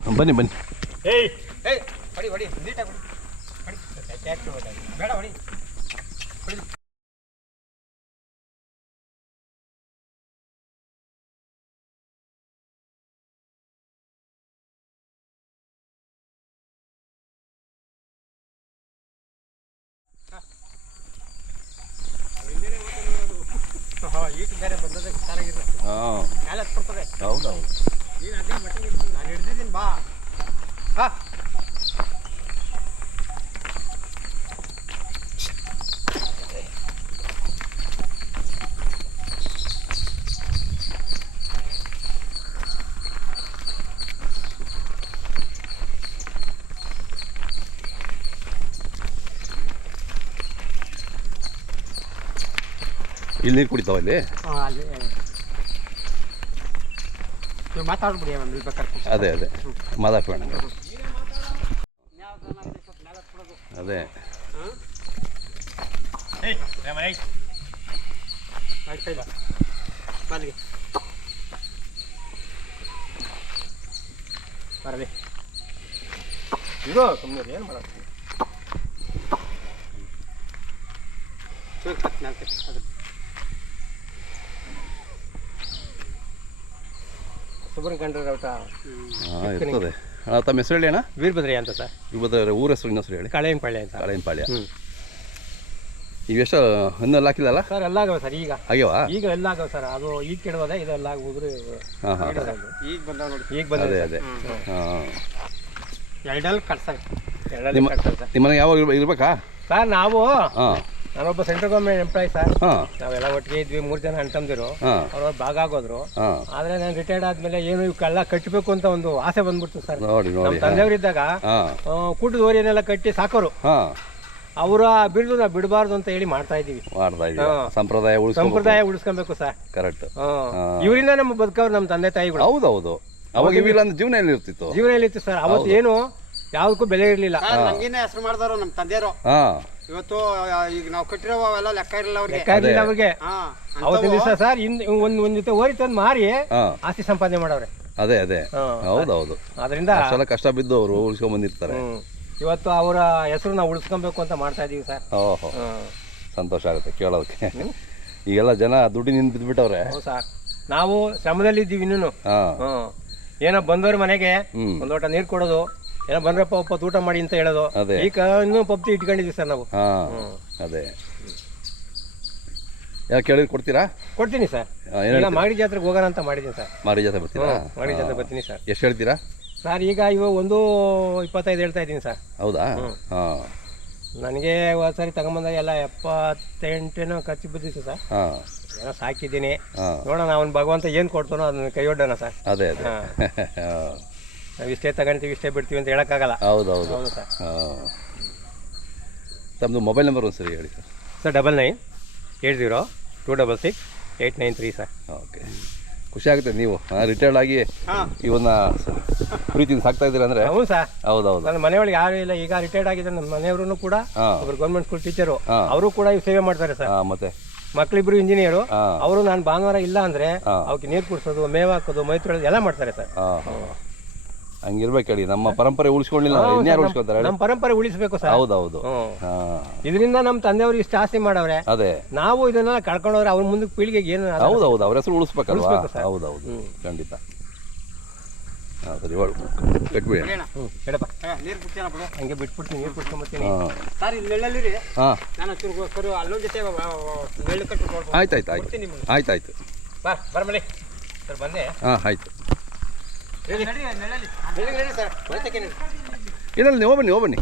ಬನ್ನಿ ಬನ್ನಿ. ಏಯ್ ಏಯ್ ಹೊಡಿ ಹೊಡಿ ನೀಟಾಗಿ ಹೊಡಿ ಹೊಡಿ ಕ್ಯಾಚ್ ಬೇಡ ಹೊಡಿ ಹೊಡಿ. ಈಗ ಬೇರೆ ಬಂದದೆ ಚೆನ್ನಾಗಿದೆ. ಹಾಂ ಕಾಲ ಹತ್ಬಿಡ್ತದೆ. ಹೌದೌದು. ನೀನು ಅದೇ ಮಟ್ಟಿಗೆ ನಾನು ಹಿಡ್ದಿದ್ದೀನಿ ಬಾ. ಹಾಂ ಇಲ್ಲಿ ನೀರು ಕುಡಿತಾವ ಇಲ್ಲಿ. ಅಲ್ಲಿ ನೀವು ಮಾತಾಡ್ಬಿಡಿ ಒಂದು ಬೇಕಾದ್ರೆ. ಅದೇ ಅದೇ ಮಾತಾಡ್ಬೇಡ. ಅದೇ ಆಗ್ತಾಯಿಲ್ಲ ಮಲ್ಲಿಗೆ ಬರಲಿ ಇದು ಸುಮ್ಮನೆ ಏನು ಮಾಡೋದು. ಅದು ಸುಬ್ರಹ್ಮಣ್ಯ ಕಂಡ್ರೆ ಊಟ ಹಾಂ ಇರ್ತದೆ. ತಮ್ಮ ಹೆಸರು ಹೇಳಿ ಅಣ್ಣ. ವೀರಭದ್ರಯ್ಯ ಅಂತ ಸರ್. ಇವತ್ತು ಊರ ಹೆಸರು ಇನ್ನೊಂದು ಹೇಳಿ. ಕಳೆಯನಪಾಳ್ಯ ಅಂತ. ಕಳೆಯನಪಾಳ್ಯ. ಇವೆಷ್ಟು ಇನ್ನೆಲ್ಲ ಹಾಕಿಲ್ಲಲ್ಲ ಸರ್? ಎಲ್ಲ ಆಗವೆ ಸರ್. ಈಗ ಆಗ್ಯಾವ? ಈಗ ಎಲ್ಲ ಆಗವೆ ಸರ್. ಅದು ಈಗ ಕೆಡೋದೆ ಇದೆಲ್ಲ ಹೋದ್ರೆ ಹಾಂ ಹಾಂ ಈಗ ಬಂದ ನೋಡಿ. ಈಗ ಬಂದ ಅದೇ ಅದೇ ಹಾಂ. ಎರಡಲ್ಲಿ ಕಟ್ಸಾಗ ಎರಡಲ್ಲಿ ಕಟ್ತಾರೆ ಸರ್. ನಿಮ್ಮ ಮನೆಗೆ ಯಾವಾಗ ಇರ್ಬೇಕಾ ಸರ್? ನಾವು ಹಾಂ ನಾನೊಬ್ಬ ಸೆಂಟ್ರಲ್ ಗೌರ್ಮೆಂಟ್ ಎಂಪ್ಲಾಯ್ ಸರ್. ಹಾಂ ನಾವೆಲ್ಲ ಒಟ್ಟಿಗೆ ಇದ್ವಿ, 3 ಜನ ಅಣ್ತಂದಿರು. ಹಾಂ ಅವ್ರವ್ರು ಭಾಗ ಆಗೋದ್ರು. ಹಾಂ ಆದರೆ ನಾನು ರಿಟೈರ್ಡ್ ಆದಮೇಲೆ ಏನು ಇವಕ್ಕೆಲ್ಲ ಕಟ್ಟಬೇಕು ಅಂತ ಒಂದು ಆಸೆ ಬಂದ್ಬಿಡ್ತು ಸರ್. ನೋಡಿ ನಮ್ಮ ನೋಡಿ. ತಂದೆಯವರಿದ್ದಾಗ ಹಾಂ ಕೂಟದ ಓರಿಯನ್ನೆಲ್ಲ ಕಟ್ಟಿ ಸಾಕೋರು. ಹಾಂ ಅವರ ಬಿರುದು ನಾವು ಬಿಡಬಾರ್ದು ಅಂತ ಹೇಳಿ ಮಾಡ್ತಾ ಇದ್ದೀವಿ. ಮಾಡ್ತಾ ಇದ್ದೀವಿ. ಸಂಪ್ರದಾಯ ಸಂಪ್ರದಾಯ ಉಳಿಸ್ಕೊಬೇಕು ಸರ್. ಕರೆಕ್ಟ್. ಇವರಿಂದ ನಮ್ಮ ಬದುಕವ್ರು ನಮ್ಮ ತಂದೆ ತಾಯಿಗಳು. ಹೌದೌದು. ಅವಾಗ ಇವಿಲ್ಲ ಅಂದ್ರೆ ಜೀವನ ಎಲ್ಲಿ ಇರ್ತಿತ್ತು? ಜೀವನ ಇತ್ತು ಸರ್. ಅವತ್ತು ಏನು ಯಾವುದಕ್ಕೂ ಬೆಲೆ ಇರಲಿಲ್ಲ. ನಮಗಿನ್ನ ಹೆಸರು ಮಾಡಿದವರು ನಮ್ಮ ತಂದೆಯವರು. ಹಾಂ ಇವತ್ತು ಈಗ ನಾವು ಕಟ್ಟಿರೋ ಅವೆಲ್ಲ ಲೆಕ್ಕ ಇರಲಿಲ್ಲ ಅವ್ರಿಗೆ. ಲೆಕ್ಕ ಇರಲಿಲ್ಲ ಅವ್ರಿಗೆ. ಅವತ್ತಿನ ದಿವಸ ಸರ್ ಒಂದ್ ಜೊತೆ ಓರಿ ತಂದು ಮಾರಿ ಆಸ್ತಿ ಸಂಪಾದನೆ ಮಾಡವ್ರೆ. ಅದೇ ಅದೇ ಹೌದೌದು. ಅದರಿಂದ ಅಷ್ಟೆಲ್ಲ ಕಷ್ಟ ಬಿದ್ದು ಅವರು ಉಳಿಸ್ಕೊಂಡ್ ಬಂದಿರ್ತಾರೆ. ಇವತ್ತು ಅವರ ಹೆಸರು ನಾವು ಉಳಿಸ್ಕೊಬೇಕು ಅಂತ ಮಾಡ್ತಾ ಇದೀವಿ ಸರ್. ಓಹೋ ಸಂತೋಷ ಆಗುತ್ತೆ ಕೇಳೋದಕ್ಕೆ. ಈಗೆಲ್ಲ ಜನ ದುಡ್ಡಿನಿಂದ ಬಿದ್ದುಬಿಟ್ಟವ್ರೆ. ಹೌದು ಸರ್. ನಾವು ಶ್ರಮದಲ್ಲಿ ಇದ್ದೀವಿ ಇನ್ನೂ. ಏನೋ ಬಂದವ್ರ ಮನೆಗೆ ಒಂದ್ ಲೋಟ ನೀರು ಕೊಡೋದು, ಏನೋ ಬಂದ್ರಪ್ಪ ಒಪ್ಪತ್ತು ಊಟ ಮಾಡಿ ಅಂತ ಹೇಳೋದು. ಈಗ ಇನ್ನೂ ಪಪ್ತಿ ಇಟ್ಕೊಂಡಿದ್ದೀವಿ ಸರ್ ನಾವು. ಅದೇ ಯಾಕೆ ಕೇಳಿದ್ರೆ ಕೊಡ್ತೀರಾ? ಕೊಡ್ತೀನಿ ಸರ್. ಈಗ ಮಾಗಡಿ ಜಾತ್ರೆಗೆ ಹೋಗೋಣ ಅಂತ ಮಾಡಿದ್ದೀನಿ ಸರ್. ಮಾಗಡಿ ಜಾತ್ರೆ ಬರ್ತೀರಾ? ಮಾಗಡಿ ಜಾತ್ರೆ ಬರ್ತೀನಿ ಸರ್. ಎಷ್ಟು ಹೇಳ್ತೀರಾ ಸರ್? ಈಗ ಇವಾಗ 1.25 ಹೇಳ್ತಾ ಇದ್ದೀನಿ ಸರ್. ಹೌದಾ? ಹಾಂ. ನನಗೆ ಒಂದು ಸರಿ ತಗೊಂಬಂದಾಗ ಎಲ್ಲ 78 ಖರ್ಚು ಬಿದ್ದಿತ್ತು ಸರ್. ಹಾಂ. ಏನೋ ಸಾಕಿದ್ದೀನಿ. ನೋಡೋಣ ಅವ್ನು ಭಗವಂತ ಏನು ಕೊಡ್ತಾನೋ ಅದನ್ನ ಕೈ ಒಡ್ಡೋಣ ಸರ್. ಅದೇ ಅದೇ ನಾವು ಇಷ್ಟೇ ತಗೊಂತೀವಿ ಇಷ್ಟೇ ಬಿಡ್ತೀವಿ ಅಂತ ಹೇಳೋಕ್ಕಾಗಲ್ಲ. ಹೌದೌದು. ಹೌದು ಸರ್. ತಮ್ಮದು ಮೊಬೈಲ್ ನಂಬರ್ ಒಂದು ಸರಿ ಹೇಳಿ ಸರ್. Sir 9980266893 sir. ಓಕೆ. ಖುಷಿ ಆಗುತ್ತೆ ನೀವು ರಿಟೈರ್ಡ್ ಆಗಿ ಇವನ್ನ ಪ್ರೀತಿಯಿಂದ ಸಾಕ್ತಾ ಇದ್ದೀರಾ ಅಂದರೆ. ಹೌದು ಸರ್. ಹೌದೌದು. ನನ್ನ ಮನೆಯೊಳಗೆ ಯಾರು ಇಲ್ಲ. ಈಗ ರಿಟೈರ್ಡ್ ಆಗಿದ್ದಾರೆ ನಮ್ಮ ಮನೆಯವರು ಕೂಡ. ಒಬ್ಬರು ಗೌರ್ಮೆಂಟ್ ಸ್ಕೂಲ್ ಟೀಚರು, ಅವರು ಕೂಡ ಈ ಸೇವೆ ಮಾಡ್ತಾರೆ ಸರ್. ಮತ್ತೆ ಮಕ್ಕಳಿಬ್ರು ಇಂಜಿನಿಯರು. ಅವರು ನಾನು ಭಾನುವಾರ ಇಲ್ಲ ಅಂದ್ರೆ ಅವಕ್ಕೆ ನೀರು ಕುಡಿಸೋದು, ಮೇವು ಹಾಕೋದು, ಮೈ ತೊಳೆದು ಎಲ್ಲ ಮಾಡ್ತಾರೆ ಸರ್. ಹಂಗಿರ್ಬೇಕು ಹೇಳಿ. ನಮ್ಮ ಪರಂಪರೆ ಉಳಿಸ್ಕೊಂಡಿಲ್ಲ ಇನ್ಯಾರು ಉಳಿಸ್ಕೊತಾರೆ? ನಮ್ಮ ಪರಂಪರೆ ಉಳಿಸ್ಬೇಕು ಸರ್. ಹೌದೌದು. ಇದರಿಂದ ನಮ್ಮ ತಂದೆಯವರು ಇಷ್ಟು ಆಸ್ತಿ ಮಾಡವ್ರೆ. ಅದೇ ನಾವು ಇದನ್ನ ಕಳ್ಕೊಂಡವ್ರೆ. ಅವ್ರ ಮುಂದಕ್ಕೆ ಪೀಳಿಗೆಗೆ ಏನು? ಹೌದೌದು. ಅವ್ರ ಹೆಸರು ಉಳಿಸ್ಬೇಕಲ್ವಾ? ಹೌದೌದು ಖಂಡಿತ. ಸರಿ ಕಟ್ಬಿಡಿ. ಹೇಳಪ್ಪ. ನೀರು ಬಿಡ್ತೀನ ಬಿಡು. ಹಂಗೆ ಬಿಟ್ಬಿಡ್ತೀನಿ, ನೀರು ಕುಡ್ಕೊಂಬರ್ತೀನಿ ಸರ್. ಇಲ್ಲಿ ನೆಳ್ಳಲ್ಲಿರಿ. ಹಾಂ. ನಾನು ಚೂರು ಅಲ್ಲೊಂದು ಜೊತೆ ನೆಳ್ಳು ಕಟ್ಬಿಟ್ಟು ಆಯ್ತಾಯ್ತು ಆಯ್ತಾಯ್ತು. ಬರಮಲ್ಲಿ ಸರ್. ಬಂದೆ. ಹಾಂ ಆಯ್ತು. ನೆಳ್ಳಲ್ಲಿ ಸರ್. ಇಲ್ಲ ನೀವು ಬನ್ನಿ.